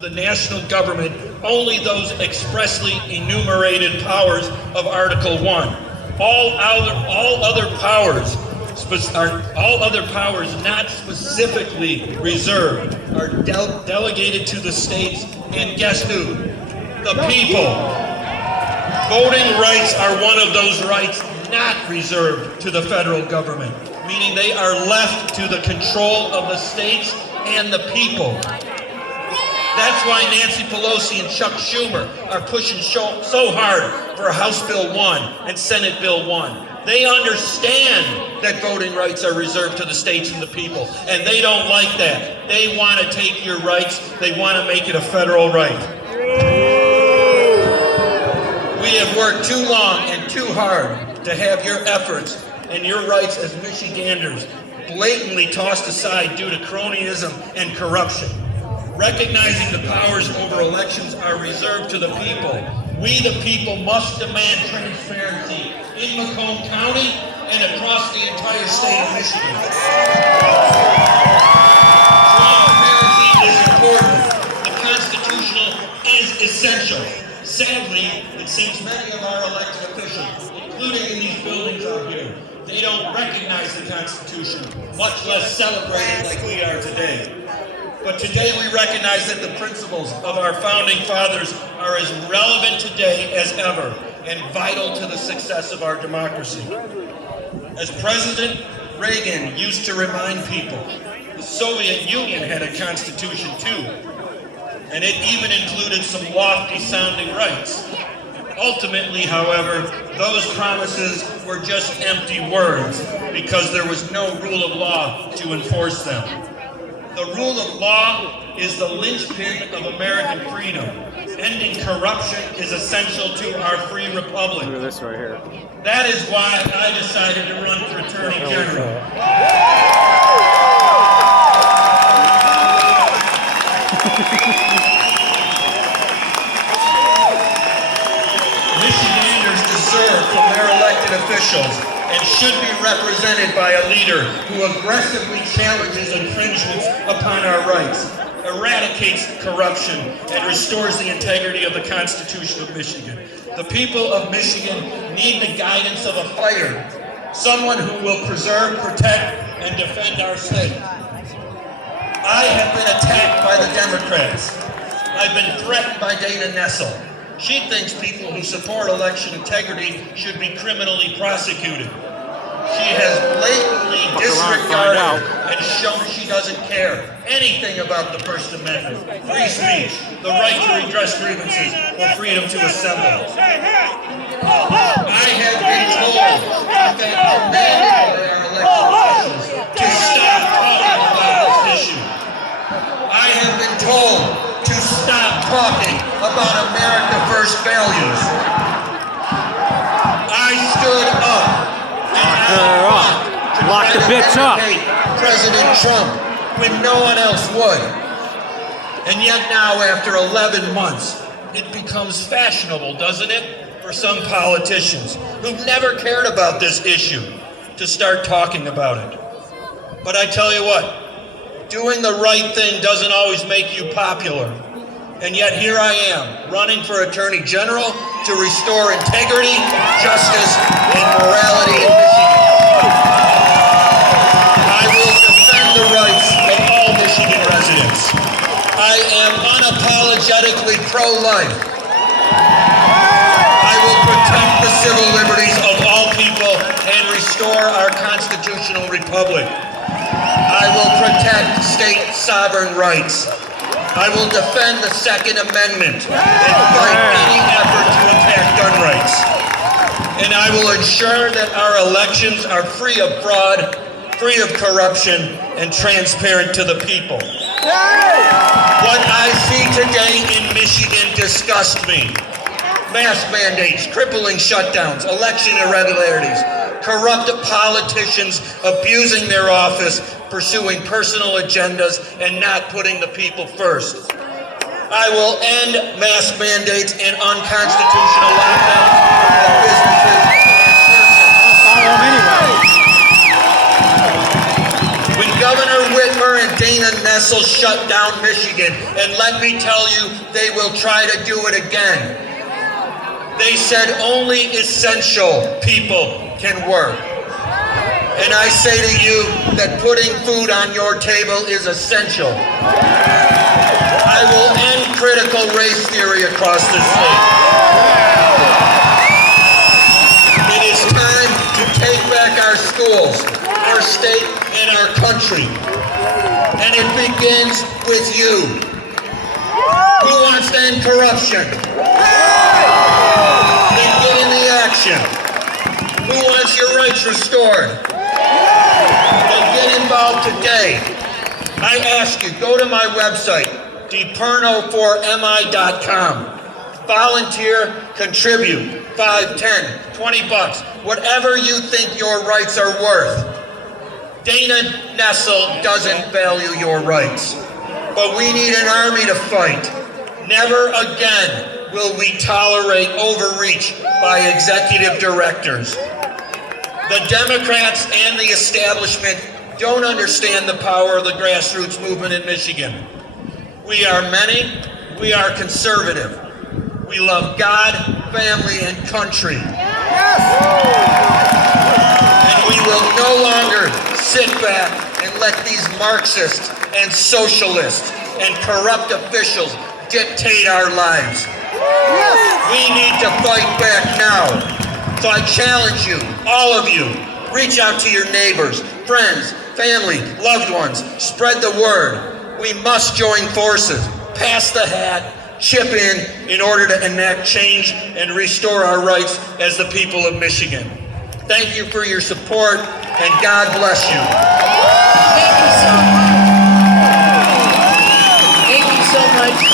the national government only those expressly enumerated powers of Article 1. All other powers not specifically reserved are delegated to the states, and guess who? The people. Voting rights are one of those rights not reserved to the federal government, meaning they are left to the control of the states and the people. That's why Nancy Pelosi and Chuck Schumer are pushing so hard for House Bill 1 and Senate Bill 1. They understand that voting rights are reserved to the states and the people, and they don't like that. They want to take your rights. They want to make it a federal right. We have worked too long and too hard to have your efforts and your rights as Michiganders blatantly tossed aside due to cronyism and corruption. Recognizing the powers over elections are reserved to the people, we the people must demand transparency in Macomb County and across the entire state of Michigan. Transparency is important. The Constitution is essential. Sadly, it seems many of our elected officials, including in these buildings out here, they don't recognize the Constitution, much less celebrate it like we are today. But today we recognize that the principles of our founding fathers are as relevant today as ever and vital to the success of our democracy. As President Reagan used to remind people, the Soviet Union had a constitution too, and it even included some lofty sounding rights. Ultimately, however, those promises were just empty words because there was no rule of law to enforce them. The rule of law is the linchpin of American freedom. Ending corruption is essential to our free republic. Look at this right here. That is why I decided to run for Attorney General. Michiganders deserve from their elected officials and should be represented by a leader who aggressively challenges infringements upon our rights, eradicates corruption, and restores the integrity of the Constitution of Michigan. The people of Michigan need the guidance of a fighter, someone who will preserve, protect, and defend our state. I have been attacked by the Democrats. I've been threatened by Dana Nessel. She thinks people who support election integrity should be criminally prosecuted. She has blatantly disregarded and shown she doesn't care anything about the First Amendment, free speech, the right to redress grievances, or freedom to assemble. I have been told, in fact, commanded by our elected officials to stop talking about this issue. I have been told to stop talking about America First values. I stood up and lock the bitch up. President Trump when no one else would. And yet now, after 11 months, it becomes fashionable, doesn't it, for some politicians who've never cared about this issue to start talking about it. But I tell you what, doing the right thing doesn't always make you popular. And yet here I am, running for Attorney General to restore integrity, justice, and morality in Michigan. I will defend the rights of all Michigan residents. I am unapologetically pro-life. I will protect the civil liberties of all people and restore our constitutional republic. I will protect state sovereign rights. I will defend the Second Amendment and fight any effort to attack gun rights. And I will ensure that our elections are free of fraud, free of corruption, and transparent to the people. What I see today in Michigan disgusts me. Mask mandates, crippling shutdowns, election irregularities, corrupt politicians abusing their office, pursuing personal agendas, and not putting the people first. I will end mask mandates and unconstitutional lockdowns of businesses and churches. When Governor Whitmer and Dana Nessel Nessel shut down Michigan, and let me tell you, they will try to do it again. They said only essential people can work. And I say to you that putting food on your table is essential. I will end critical race theory across this state. It is time to take back our schools, our state, and our country. And it begins with you. Who wants to end corruption? Then get in the action. Who wants your rights restored? Then get involved today. I ask you, go to my website, Deperno4mi.com. Volunteer, contribute, 5, 10, 20 bucks, whatever you think your rights are worth. Dana Nessel doesn't value your rights, but we need an army to fight. Never again will we tolerate overreach by executive directors. The Democrats and the establishment don't understand the power of the grassroots movement in Michigan. We are many, we are conservative. We love God, family, and country. And we will no longer sit back and let these Marxists and socialists and corrupt officials dictate our lives. We need to fight back now. So I challenge you, all of you, reach out to your neighbors, friends, family, loved ones, spread the word. We must join forces, pass the hat, chip in order to enact change and restore our rights as the people of Michigan. Thank you for your support, and God bless you. Thank you so much. Thank you so much.